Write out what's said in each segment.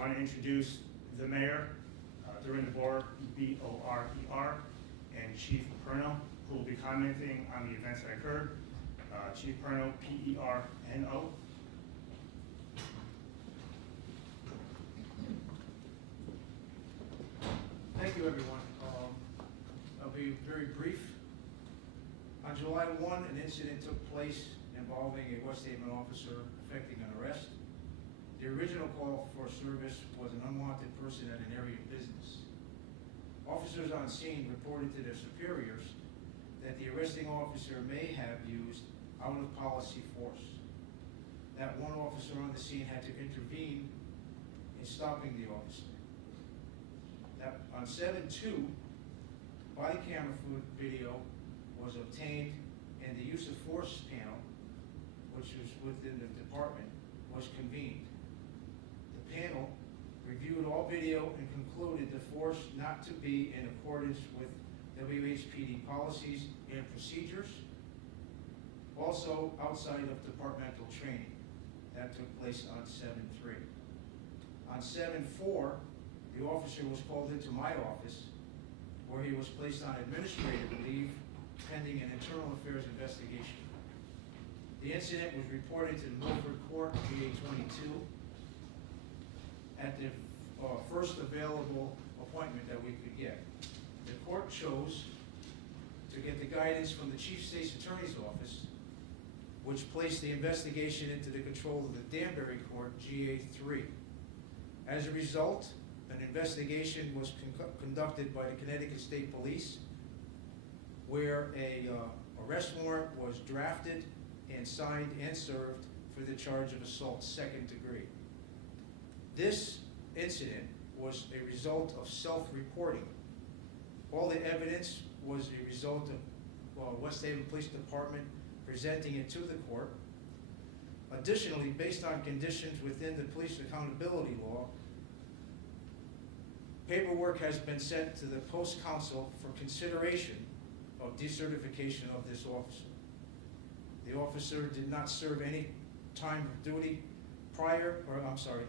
want to introduce the mayor during the board, B-O-R-E-R, and Chief Perno, who will be commenting on the events that occurred. Chief Perno, P-E-R-N-O. Thank you, everyone. I'll be very brief. On July 1, an incident took place involving a West Haven officer effecting an arrest. The original call for service was an unwanted person at an area of business. Officers on scene reported to their superiors that the arresting officer may have used out-of-policy force. That one officer on the scene had to intervene in stopping the officer. That on 7/2, body camera video was obtained, and the use of force panel, which was within the department, was convened. The panel reviewed all video and concluded the force not to be in accordance with WHPD policies and procedures, also outside of departmental training. That took place on 7/3. On 7/4, the officer was called into my office, where he was placed on administrative leave pending an internal affairs investigation. The incident was reported to the Milford Court, GA 22, at the first available appointment that we could get. The court chose to get the guidance from the Chief State's Attorney's Office, which placed the investigation into the control of the Danbury Court, GA 3. As a result, an investigation was conducted by the Connecticut State Police, where a arrest warrant was drafted and signed and served for the charge of assault second degree. This incident was a result of self-reporting. All the evidence was a result of West Haven Police Department presenting it to the court. Additionally, based on conditions within the police accountability law, paperwork has been sent to the post council for consideration of decertification of this officer. The officer did not serve any time of duty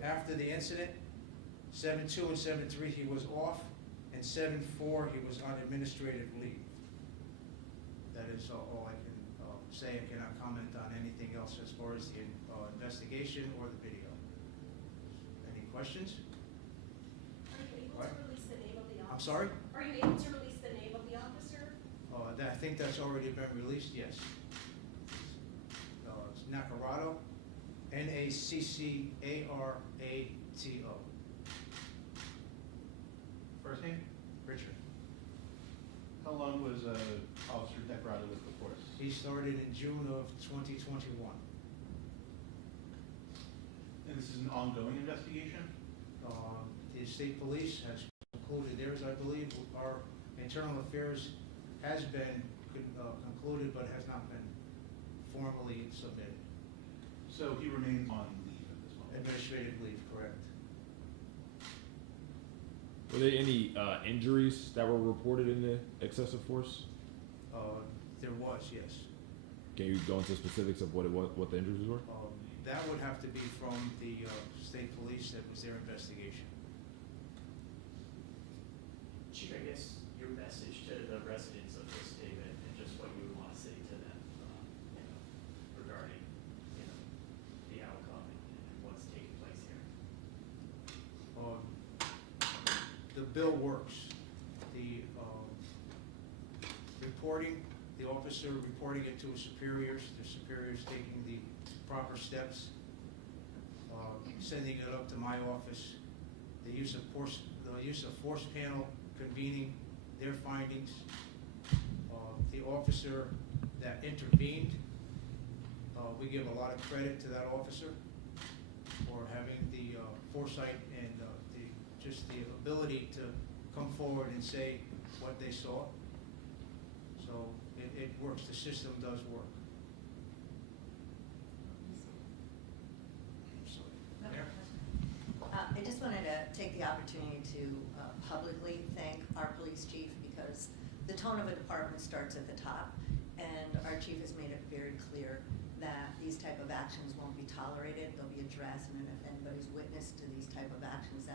after the incident. 7/2 and 7/3 he was off, and 7/4 he was on administrative leave. That is all I can say. I cannot comment on anything else as far as the investigation or the video. Any questions? Are you able to release the name of the officer? I'm sorry? Are you able to release the name of the officer? I think that's already been released, yes. It's Naccarato, N-A-C-C-A-R-A-T-O. First name? Richard. How long was Officer Naccarato with the force? He started in June of 2021. And this is an ongoing investigation? The state police has concluded theirs, I believe. Our internal affairs has been concluded, but has not been formally submitted. So he remains on leave at this moment? Administrative leave, correct. Were there any injuries that were reported in the excessive force? There was, yes. Can you go into specifics of what the injuries were? That would have to be from the state police. That was their investigation. Chief, I guess your message to the residents of West Haven and just what you would want to say to them, regarding, the outcome and what's taking place here. The bill works. The reporting, the officer reporting it to his superiors, the superiors taking the proper steps, sending it up to my office, the use of force panel convening their findings, the officer that intervened. We give a lot of credit to that officer for having the foresight and just the ability to come forward and say what they saw. So it works. The system does work. I just wanted to take the opportunity to publicly thank our police chief, because the tone of a department starts at the top, and our chief has made it very clear that these type of actions won't be tolerated. They'll be addressed, and if anybody's witness to these type of actions,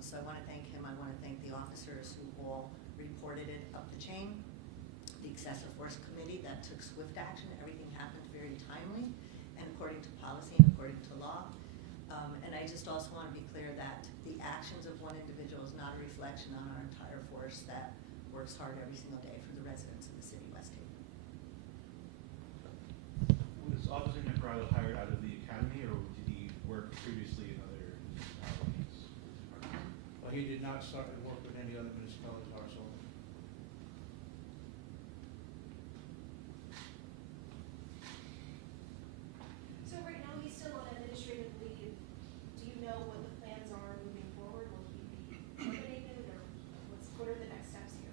So I want to thank him. I want to thank the officers who all reported it up the chain. The excessive force committee that took swift action. Everything happened very timely and according to policy and according to law. And I just also want to be clear that the actions of one individual is not a reflection on our entire force that works hard every single day for the residents of the city of West Haven. Was Officer Negrado hired out of the academy, or did he work previously in other municipalities? But he did not start to work with any other municipalities ours only. So right now, he's still on administrative leave. Do you know what the plans are moving forward? Will he be terminated, or what are the next steps here?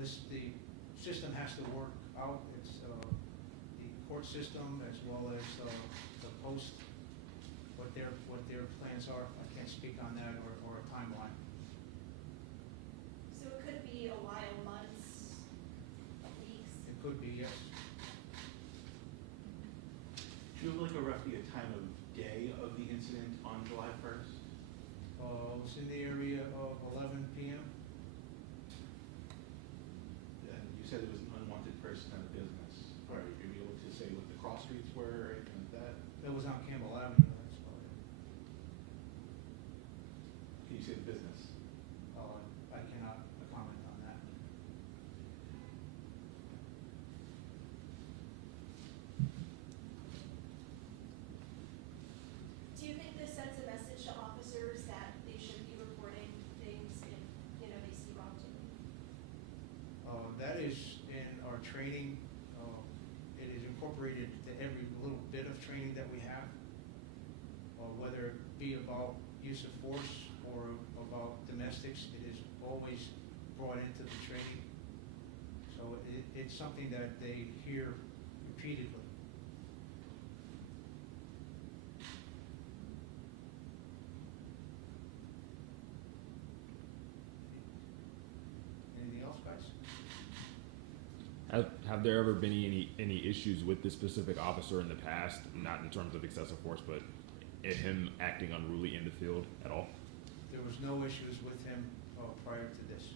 The system has to work out. It's the court system as well as the post, what their plans are. I can't speak on that or a timeline. So it could be a while, months, weeks. It could be, yes. Do you have like roughly a time of day of the incident on July 1st? It was in the area of 11 p.m. And you said it was an unwanted person at a business. Are you able to say what the cross streets were or anything like that? It was on Campbell Avenue. That's about it. Can you say the business? I cannot comment on that. Do you think this sends a message to officers that they should be reporting things if, they see wrongdoing? That is in our training. It is incorporated to every little bit of training that we have, whether it be about use of force or about domestics. It is always brought into the training. So it's something that they hear repeatedly. Anything else, guys? Have there ever been any issues with this specific officer in the past, not in terms of excessive force, but him acting unruly in the field at all? There was no issues with him prior to this.